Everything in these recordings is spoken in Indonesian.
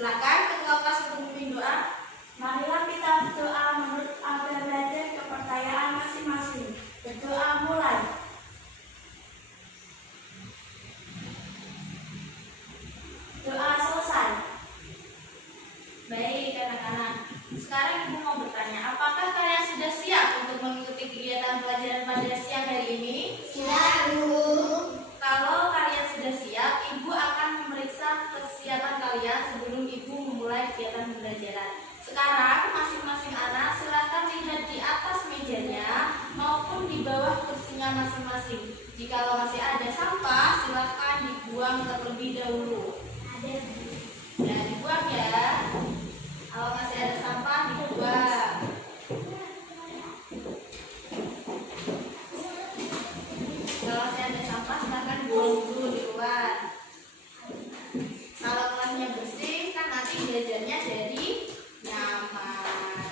Silakan ketua kelas untuk memimpin doa. Marilah kita berdoa menurut agama dan kepercayaan masing-masing. Berdoa mulai. Doa selesai. Baik anak-anak, sekarang ibu mau bertanya, apakah kalian sudah siap untuk mengikuti kegiatan pelajaran pada siang hari ini? Siap, Bu. Kalau kalian sudah siap, ibu akan memeriksa kesiapan kalian sebelum ibu memulai kegiatan pembelajaran. Sekarang masing-masing anak silakan lihat di atas mejanya maupun di bawah kursinya masing-masing. Jikalau masih ada sampah, silakan dibuang terlebih dahulu. Ya, dibuang ya. Kalau masih ada sampah, dibuang. Kalau masih ada sampah, silakan buang dulu di luar. Kalau kelasnya bersih, kan nanti belajarnya jadi nyaman.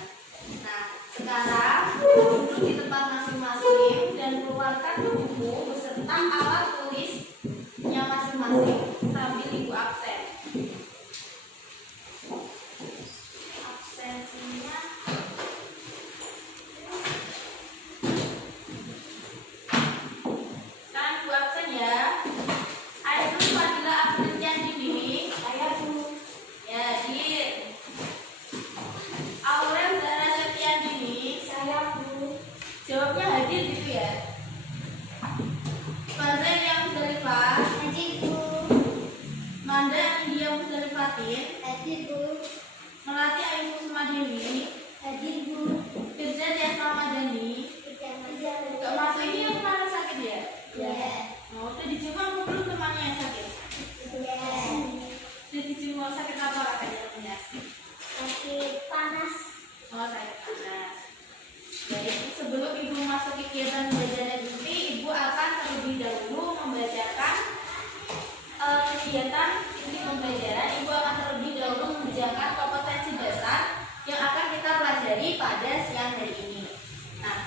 Nah, sekarang duduk di tempat masing-masing dan keluarkan buku beserta alat tulisnya masing-masing sambil ibu absen. Absensinya sekarang ibu absen ya. Ayo Fadila Afritian Dini. Saya, Bu. Ya, Din. Aurel Zara Septian Dini. Saya, Bu. Jawabnya hadir gitu ya. Fazel yang Musdalifah. Hadir, Bu. Manda India Musdalifatin. Hadir, Bu. Melati Ayu Sumadewi. Hadir, Bu. Firza Dias Ramadhani. Gak masuk ini yang kemarin sakit ya? Ya. Mau udah dijenguk belum temannya yang sakit? Ya. Udah dijenguk, sakit apa katanya? Sakit panas. Oh, sakit panas. Jadi sebelum ibu masuk kegiatan belajar ini, ibu akan terlebih dahulu membacakan kegiatan inti pembelajaran. Ibu akan terlebih dahulu mengerjakan kompetensi dasar yang akan kita pelajari pada siang hari ini. Nah,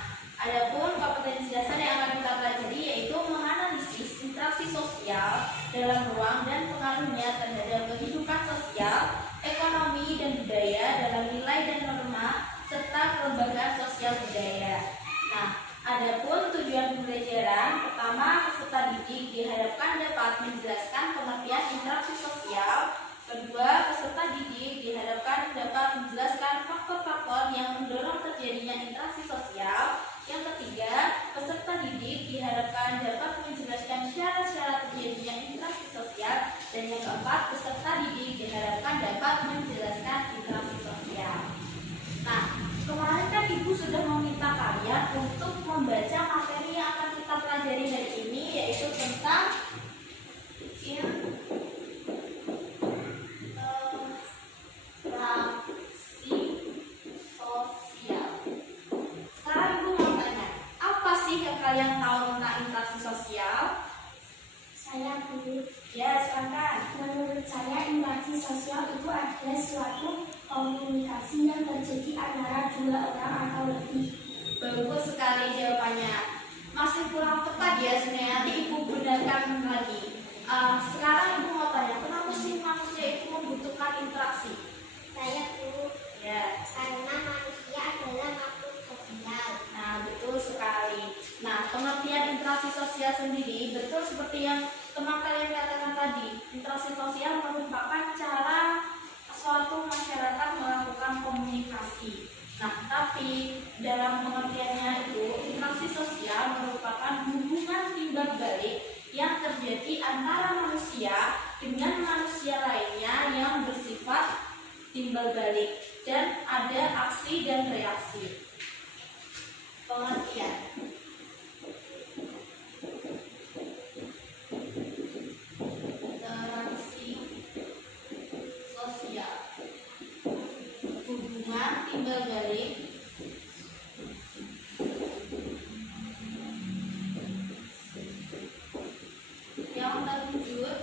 adapun kompetensi dasar yang akan kita pelajari yaitu menganalisis interaksi sosial dalam ruang dan pengaruhnya terhadap kehidupan sosial, ekonomi dan budaya dalam nilai dan norma serta kelembagaan sosial budaya. Nah, adapun tujuan pembelajaran, pertama, peserta didik diharapkan dapat menjelaskan pengertian interaksi sosial. Kedua, peserta didik diharapkan dapat menjelaskan faktor-faktor yang mendorong terjadinya interaksi sosial. Yang ketiga, peserta didik diharapkan dapat menjelaskan syarat-syarat terjadinya interaksi sosial. Dan yang keempat, peserta didik diharapkan dapat menjelaskan interaksi sosial. Nah, kemarin kan ibu sudah meminta kalian untuk membaca materi yang akan kita pelajari hari ini, yaitu tentang interaksi sosial. Sekarang ibu mau tanya, apa sih yang kalian tahu tentang interaksi sosial? Saya, Bu. Ya, silakan. Menurut saya, interaksi sosial itu adalah suatu komunikasi yang terjadi antara dua orang atau lebih. Bagus sekali jawabannya. Masih kurang tepat ya sebenarnya. Nanti ibu benarkan lagi. Sekarang ibu mau tanya, kenapa sih manusia itu membutuhkan interaksi? Saya, Bu. Ya. Karena manusia adalah makhluk sosial. Nah, betul sekali. Nah, pengertian interaksi sosial sendiri betul seperti yang teman kalian katakan tadi. Interaksi sosial merupakan cara suatu masyarakat melakukan komunikasi. Nah, tapi dalam pengertiannya itu, interaksi sosial merupakan hubungan timbal balik yang terjadi antara manusia dengan manusia lainnya yang bersifat timbal balik dan ada aksi dan reaksi. Pengertian. Interaksi sosial, hubungan timbal balik yang terwujud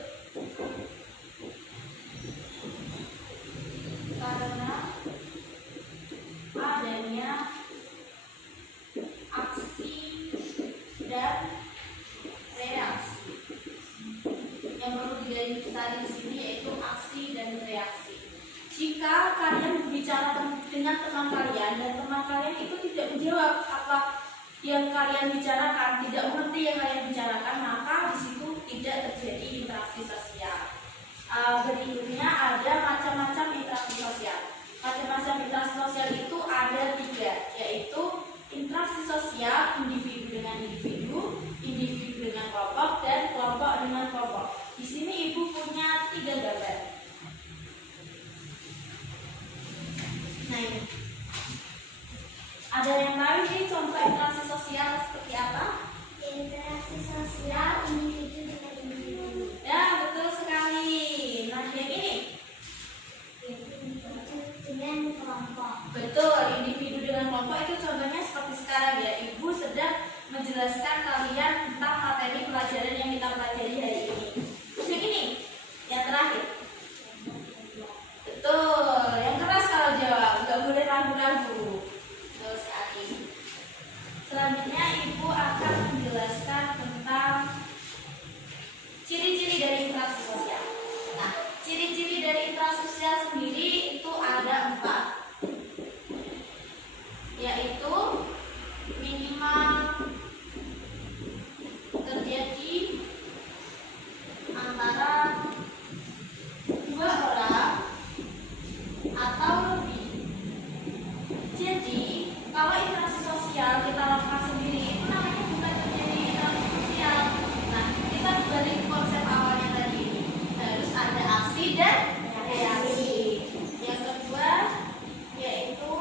karena adanya aksi dan reaksi. Yang perlu digarisbawahi di sini yaitu aksi dan reaksi. Jika kalian berbicara dengan teman kalian dan teman kalian itu tidak menjawab apa yang kalian bicarakan, tidak mengerti yang kalian bicarakan, maka di situ tidak terjadi interaksi sosial. Berikutnya ada macam-macam interaksi sosial. Macam-macam interaksi sosial itu ada 3, yaitu interaksi sosial individu dengan individu, individu dengan kelompok, dan kelompok dengan kelompok. Di sini ibu punya 3 gambar. Nah ini, ada yang tahu ini contoh interaksi sosial seperti apa? Interaksi sosial individu dengan individu. Ya, betul sekali. Nah, yang ini Dengan kelompok. betul, individu dengan kelompok itu contohnya seperti sekarang ya. Ibu sedang menjelaskan kalian tentang materi pelajaran yang kita pelajari hari ini. Terus yang ini, yang terakhir. Betul, yang keras kalau jawab, nggak boleh ragu-ragu. Betul sekali. Selanjutnya ibu akan menjelaskan tentang ciri-ciri dari interaksi sosial. Nah, ciri-ciri dari interaksi sosial sendiri itu ada 4, yaitu minimal terjadi antara 2 orang atau lebih. Jadi, kalau interaksi sosial kita lakukan sendiri itu namanya bukan terjadi interaksi sosial. Nah, kita balik konsep awalnya tadi, harus ada aksi dan reaksi. Yang kedua yaitu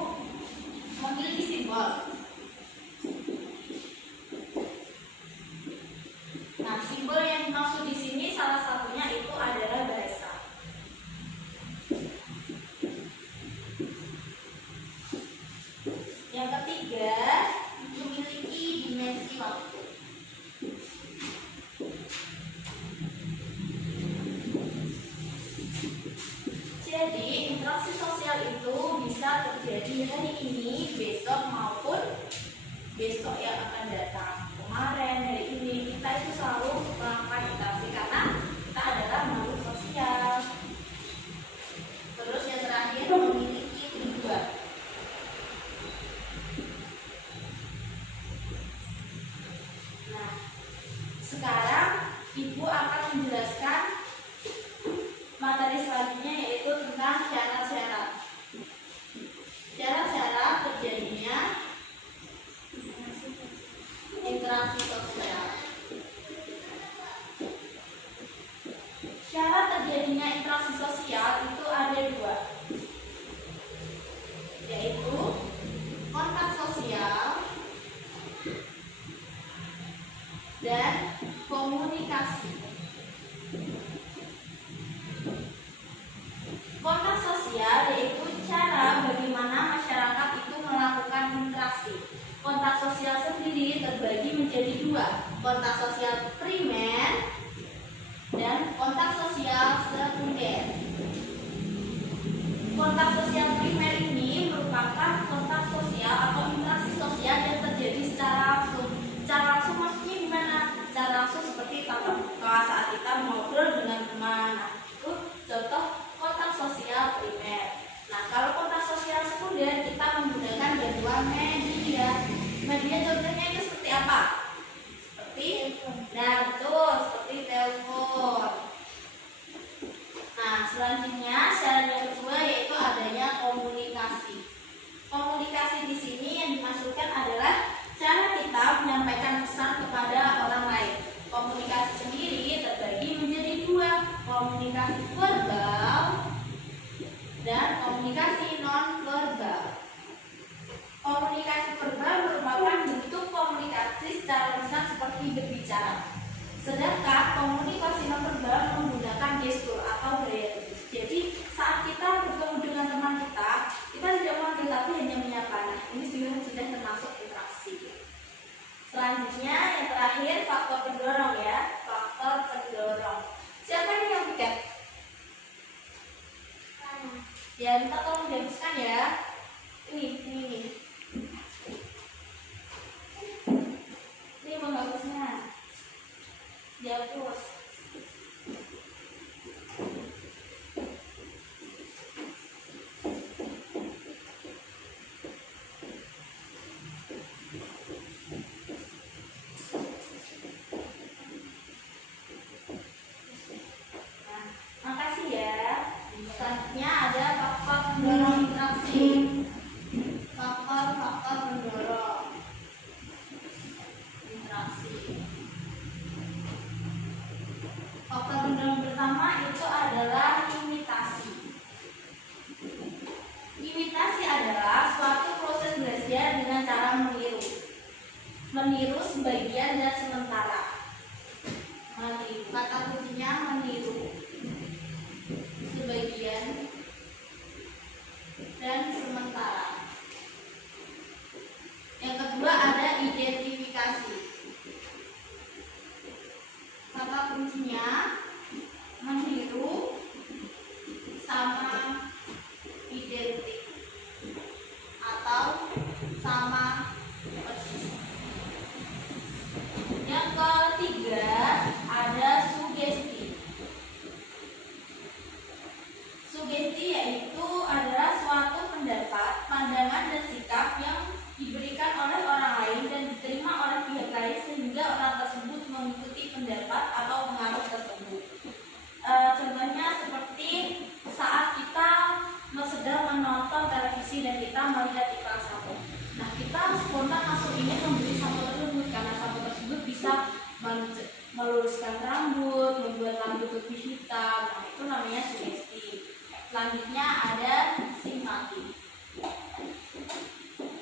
memiliki simbol. Nah, simbol yang dimaksud di sini salah satunya itu adalah bahasa. Yang ketiga, memiliki dimensi waktu. Jadi, interaksi sosial itu bisa terjadi hari ini, besok maupun besok yang akan datang. Kemarin, hari ini, kita itu selalu melakukan interaksi karena kita adalah makhluk sosial. Terus yang terakhir, memiliki tujuan. Nah, sekarang ibu akan menjelaskan materi selanjutnya yaitu tentang syarat-syarat. Syarat-syarat terjadinya interaksi sosial. Syarat terjadinya interaksi sosial itu ada 2, yaitu kontak sosial dan komunikasi. Kontak sosial yaitu cara bagaimana masyarakat itu melakukan interaksi. Kontak sosial sendiri terbagi menjadi 2, kontak sosial primer dan kontak sosial sekunder. Kontak sosial primer ini merupakan kontak sosial atau interaksi sosial yang terjadi secara langsung. Secara langsung maksudnya gimana? Secara langsung seperti tatap muka saat kita ngobrol dengan teman. Nah, itu contoh kontak sosial primer. Nah, kalau kontak sosial sekunder kita menggunakan bantuan media. Media contohnya itu seperti apa? Seperti, nah betul, seperti telepon. Nah, selanjutnya syarat yang kedua yaitu adanya komunikasi. Komunikasi di sini yang dimaksudkan adalah cara kita menyampaikan pesan kepada orang lain. Komunikasi sendiri terbagi menjadi 2, komunikasi verbal dan komunikasi non-verbal. Komunikasi verbal merupakan bentuk komunikasi secara lisan seperti berbicara. Sedangkan komunikasi non-verbal menggunakan gestur atau gaya tubuh. Jadi saat kita bertemu dengan teman kita tidak memanggil tapi hanya menyapa. Nah, ini sudah termasuk interaksi. Selanjutnya yang terakhir faktor pendorong ya. Faktor pendorong. Siapa ini yang piket? Ya, minta tolong dihapuskan ya. Ini. Ini menghapusnya. Dihapus. meniru sebagian dan sementara. Meniru, kata kuncinya meniru sebagian dan sementara. Yang kedua ada identifikasi. Kata kuncinya meniru sama identik atau sama persis. Yang ketiga ada sugesti. Sugesti yaitu adalah suatu pendapat, pandangan dan sikap yang diberikan oleh orang lain dan diterima oleh pihak lain sehingga orang tersebut mengikuti pendapat atau pengaruh tersebut. Contohnya seperti saat kita sedang menonton televisi dan kita melihat iklan sampo. Nah, kita spontan langsung ingin membeli sampo tersebut karena sampo tersebut bisa meluruskan rambut, membuat rambut lebih hitam. Nah, itu namanya sugesti. Selanjutnya ada simpati.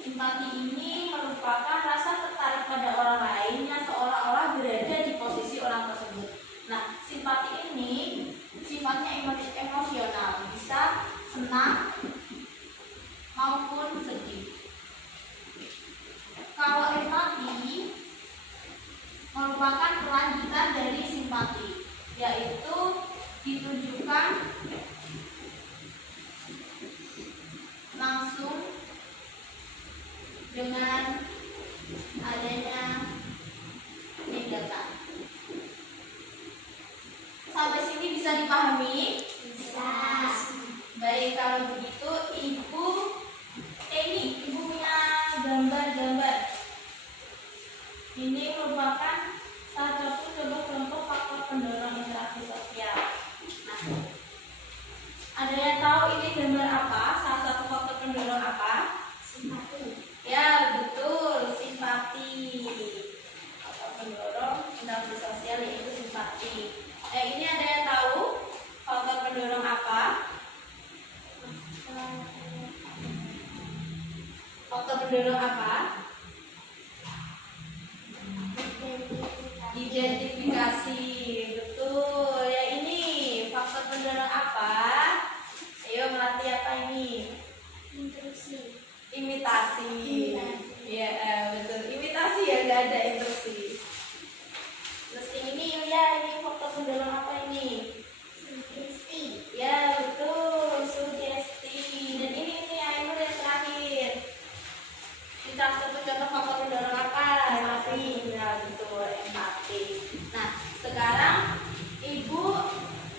Simpati ini merupakan rasa tertarik pada orang lain yang seolah-olah berada di posisi orang tersebut. Nah, simpati ini sifatnya emosional, bisa senang maupun sedih. Kalau empati merupakan kelanjutan dari simpati, yaitu ditunjukkan langsung dengan adanya tindakan. Sampai sini bisa dipahami? Bisa. Baik, kalau begitu ibu ibu punya gambar-gambar. Ini merupakan salah satu contoh faktor pendorong interaksi sosial. Nah, ada yang tahu ini gambar apa? Salah satu faktor pendorong apa? Simpati. Ya, betul, simpati. Faktor pendorong interaksi sosial yaitu simpati. Ini ada yang tahu faktor pendorong apa? Faktor pendorong apa? Identifikasi. Betul. Ya, ini faktor pendorong apa? Ayo melatih apa ini? Instruksi. Imitasi. Ya, betul. Imitasi ya, nggak ada instruksi. Terus ini ini faktor pendorong apa ini? Sugesti. Ya, betul, sugesti. Dan ini Ainur yang terakhir. Kita satu contoh faktor pendorong apa? Empati. Ya, betul, empati. Nah, sekarang ibu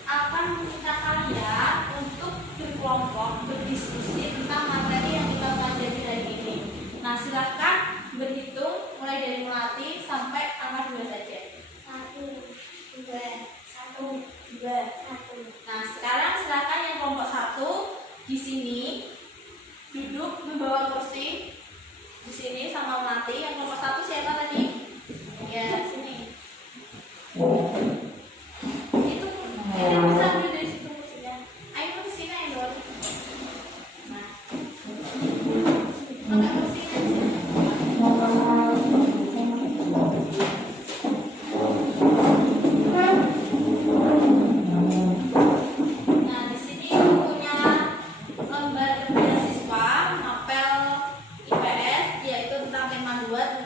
akan meminta kalian untuk berkelompok berdiskusi tentang materi yang kita pelajari hari ini. Nah, silakan berhitung mulai dari Melati sampai angka 2 saja. 1, 2, 1, 2, 1. Nah, sekarang silakan yang kelompok 1 di sini duduk membawa kursi di sini sama Melati. Yang kelompok 1 siapa tadi? Ya, sini. Itu bisa ambil dari situ kursinya. Ayo ke sini ayo. Nah, pakai kursinya aja. Nah, di sini ibu punya lembar beasiswa Mapel IPS, yaitu tentang tema 2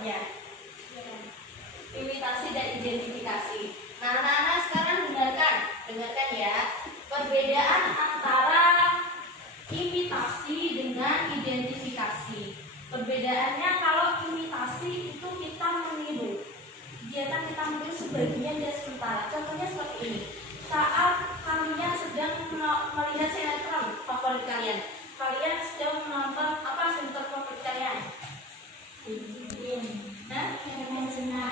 saja. Imitasi dan identifikasi. Nah, anak-anak sekarang dengarkan ya. Perbedaan antara imitasi dengan identifikasi. Perbedaannya, kalau imitasi itu kita meniru. Kegiatan kita meniru sebagian dan sementara. Contohnya seperti ini. Saat kalian sedang melihat sinetron favorit kalian, kalian sedang menonton apa sinetron favorit kalian?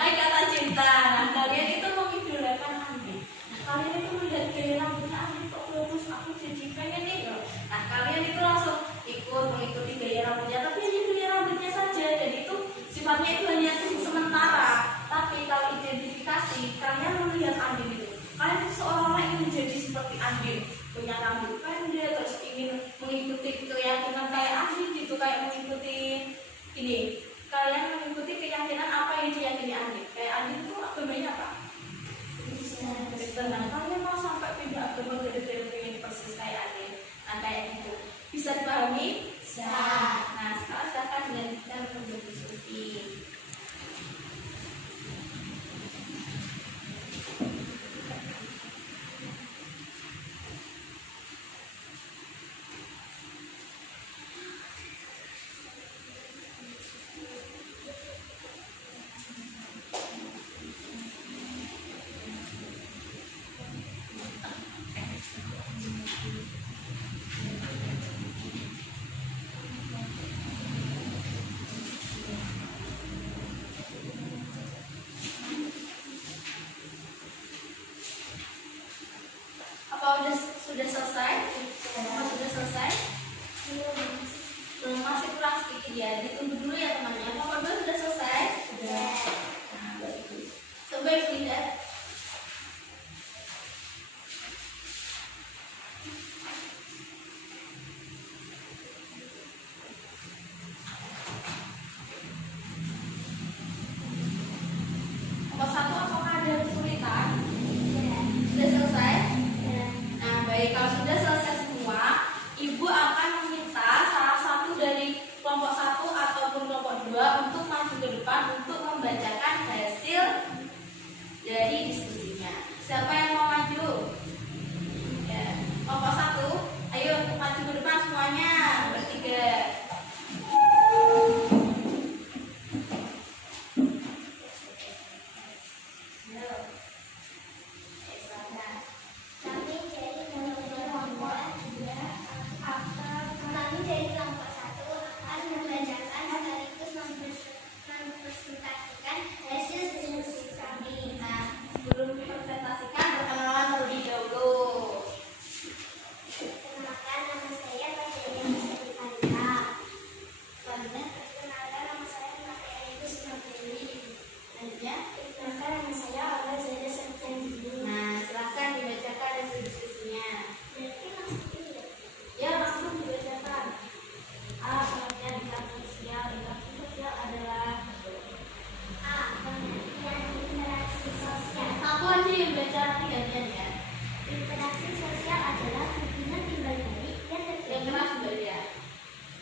Kata Cinta. Nah, kalian itu mengidolakan Andin. Nah, kalian itu melihat gaya rambutnya Andin kok bagus, aku jadi pengen nih. Nah, kalian itu langsung ikut mengikuti gaya rambutnya, tapi hanya gaya rambutnya saja, dan itu sifatnya itu hanya sementara. Tapi kalau identifikasi, kalian melihat Andin itu, kalian itu seolah-olah ingin menjadi seperti Andin, punya rambut pendek, terus ingin mengikuti keyakinan kayak Andin gitu, kayak mengikuti ini. Kalian mengikuti keyakinan apa yang diyakini Andin. Kayak Andin itu agamanya apa? Kristen. Nah, kalian mau sampai pindah agama gara-gara pengen persis kayak Andin. Nah, kayak gitu. Bisa dipahami? Bisa. Nah, sekarang silakan dengan kita berdiskusi. Apa sudah selesai? Sudah selesai? Belum, masih kurang sedikit ya. Ditunggu dulu ya temannya. Apa dulu sudah selesai? Sudah. Nah, bagus. Coba dilihat. Nomor 1, apakah ada kesulitan? Sudah selesai? Nah, baik, kalau sudah selesai semua, Ibu akan meminta salah satu dari kelompok 1 ataupun kelompok 2 untuk maju ke depan untuk membacakan hasil dari diskusinya. Siapa yang mau maju? Ya, kelompok 1, ayo maju ke depan semuanya, bertiga.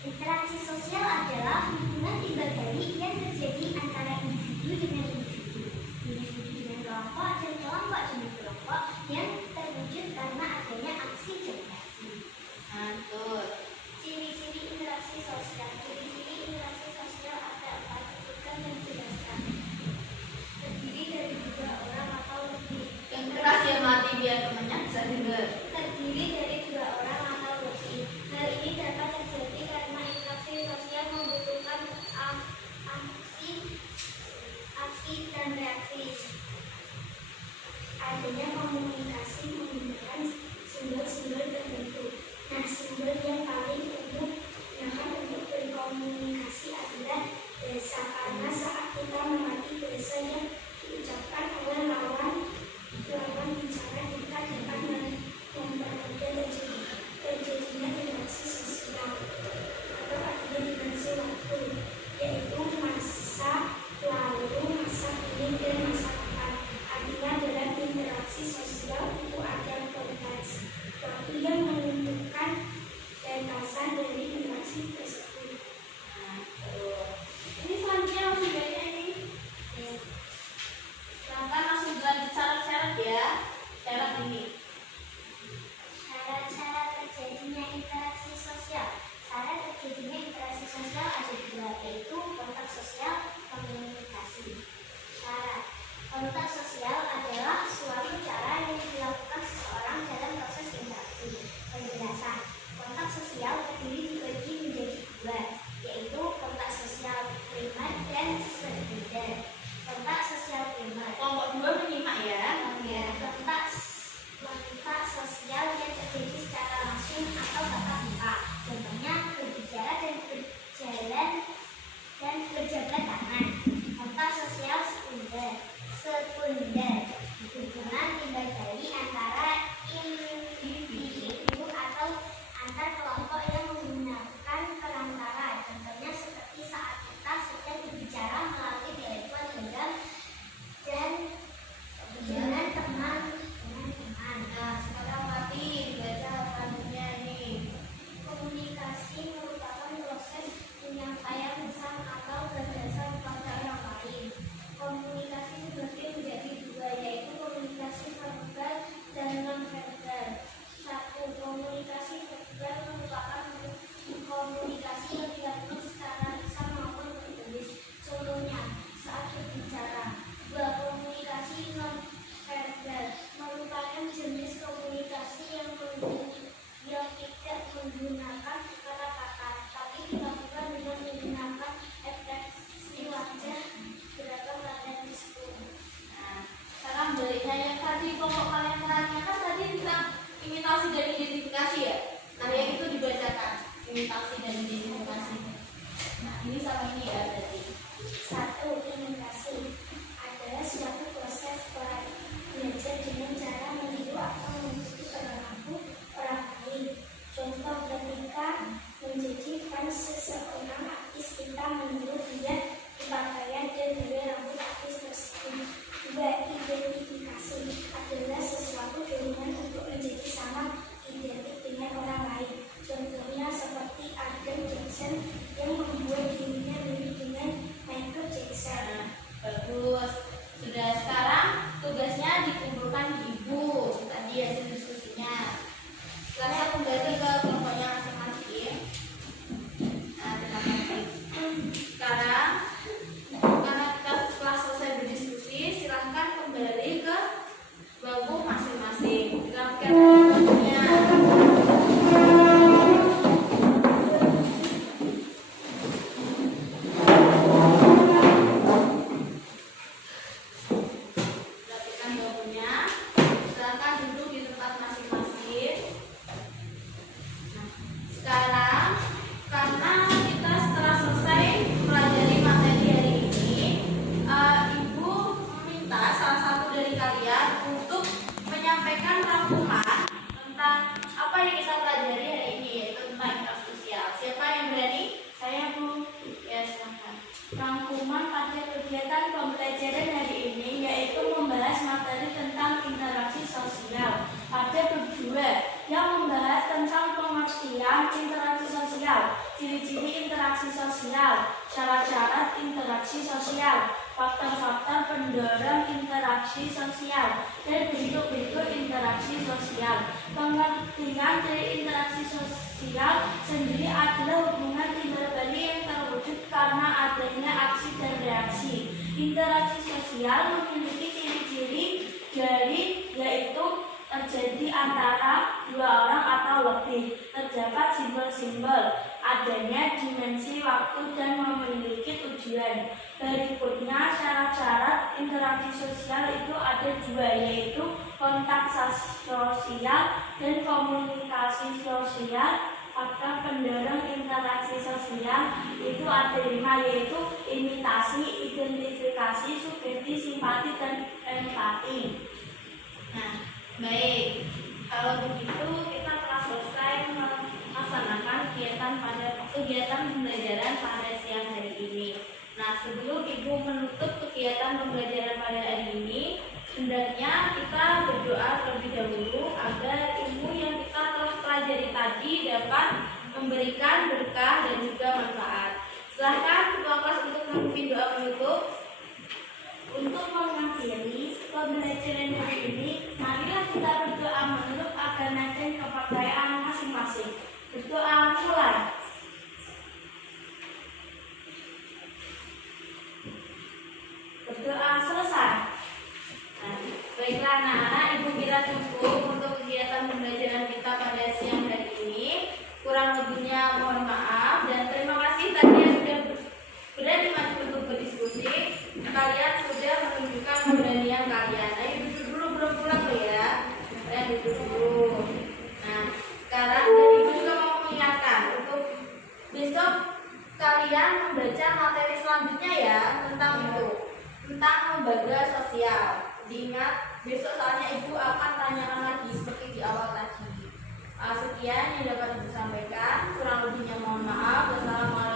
Interaksi sosial adalah hubungan timbal balik yang terjadi antara individu dengan individu, individu dengan kelompok, dan kelompok dengan kelompok yang terwujud karena adanya aksi dan reaksi. Betul. Ciri-ciri interaksi sosial. Ciri-ciri interaksi sosial ada 4, sebutkan dan jelaskan. Terdiri dari 2 orang atau lebih. Yang keras ya mati biar temannya bisa dengar. Terdiri dari 2 orang atau lebih. Hal ini dapat terjadi karena interaksi sosial membutuhkan aksi dan reaksi. Adanya komunikasi menggunakan simbol-simbol tertentu. Nah, simbol yang paling digunakan untuk berkomunikasi adalah bahasa, karena saat kita mengerti bahasa yang diucapkan oleh lawan bicara, kita dapat mempermudah terjadinya interaksi sosial atau artinya dimensi waktu, yaitu masa lalu, masa kini, dan masa depan. Artinya dalam interaksi sosial itu ada konteks waktu yang menentukan batasan dari interaksi tersebut. Ini selanjutnya lebih banyak ini bundar. Hubungan dibagi antara individu atau antar kelompok yang menggunakan perantara. Contohnya seperti saat kita sedang berbicara melalui telepon genggam dan dengan teman. Nah, sekarang mati baca selanjutnya ini. Komunikasi merupakan proses penyampaian pesan atau gagasan pada orang lain. Komunikasi dibagi menjadi dua, yaitu komunikasi verbal dan non-verbal. Satu, komunikasi verbal merupakan komunikasi yang dilakukan secara lisan maupun tertulis. Contohnya, saat berbicara. Dua, komunikasi non-verbal merupakan jenis komunikasi yang tidak menggunakan kata-kata, tapi dilakukan dengan menggunakan ekspresi wajah, gerakan dan diskur. Nah, sekarang baliknya yang tadi pokok kalian tanyakan tadi tentang imitasi dan identifikasi ya. Nah, yang itu dibacakan imitasi dan identifikasi. Nah, ini sama ini ya tadi. Satu, imitasi adalah suatu proses belajar dengan cara meniru atau mengikuti perilaku orang lain. Contoh, ketika menjadi fans seseorang artis, kita meniru dia di pakaian dan gaya rambut artis tersebut. Dua, identifikasi adalah sesuatu dorongan untuk menjadi sama identik dengan orang lain. Contohnya seperti Adam Jackson yang membuat dirinya mirip dengan Michael Jackson. Nah, bagus. Sudah, sekarang tugasnya dikumpulkan di ibu. Tadi hasil diskusinya. Sekarang kembali ke kelompoknya masing-masing. Nah, terima kasih. Sekarang karena kita telah selesai berdiskusi, silahkan kembali ke bangku masing-masing. Silakan bangkunya. Rapikan bangkunya. Silakan duduk di tempat masing-masing. Nah, sekarang karena kita setelah selesai mempelajari materi hari ini, ibu meminta salah satu dari kalian untuk menyampaikan rangkuman tentang apa yang kita pelajari hari ini, yaitu tentang interaksi sosial. Siapa yang berani? Saya, Bu. Ya, silahkan. Rangkuman pada kegiatan pembelajaran hari ini yaitu membahas materi tentang interaksi sosial. Pada bab 2 yang membahas tentang pengertian interaksi sosial, ciri-ciri interaksi sosial, syarat-syarat interaksi sosial, faktor-faktor pendorong interaksi sosial, dan bentuk-bentuk interaksi sosial. Pengertian dari interaksi sosial sendiri adalah hubungan timbal balik yang terwujud karena adanya aksi dan reaksi. Interaksi sosial memiliki ciri-ciri yaitu terjadi antara dua orang atau lebih, terdapat simbol-simbol, adanya dimensi waktu dan memiliki tujuan. Berikutnya, syarat-syarat interaksi sosial itu ada dua, yaitu kontak sosial dan komunikasi sosial. Faktor pendorong interaksi sosial itu ada 5, yaitu imitasi, identifikasi, sugesti, simpati, dan empati. Nah, baik. Kalau begitu kita telah selesai melaksanakan kegiatan pembelajaran pada siang hari ini. Nah, sebelum ibu menutup kegiatan pembelajaran pada hari ini, hendaknya kita berdoa terlebih dahulu agar ilmu yang kita telah pelajari tadi dapat memberikan berkah dan juga manfaat. Silahkan ketua kelas untuk memimpin doa penutup. Untuk mengakhiri pembelajaran hari ini, marilah kita berdoa menurut agama dan kepercayaan masing-masing. Berdoa mulai. Berdoa selesai. Nah, baiklah anak-anak, ibu kira cukup untuk kegiatan pembelajaran kita pada siang hari ini. Kurang lebihnya mohon maaf dan terima kasih tadi yang sudah berani maju untuk berdiskusi. Kalian sudah menunjukkan keberanian kalian. Ayo duduk dulu, belum pulang loh ya. Kalian duduk dulu. Nah, sekarang dan ibu juga mau mengingatkan untuk besok kalian membaca materi selanjutnya ya, tentang itu, tentang lembaga sosial. diingat, besok soalnya ibu akan tanyakan lagi seperti di awal tadi. Sekian yang dapat ibu sampaikan, kurang lebihnya mohon maaf. Wassalamualaikum.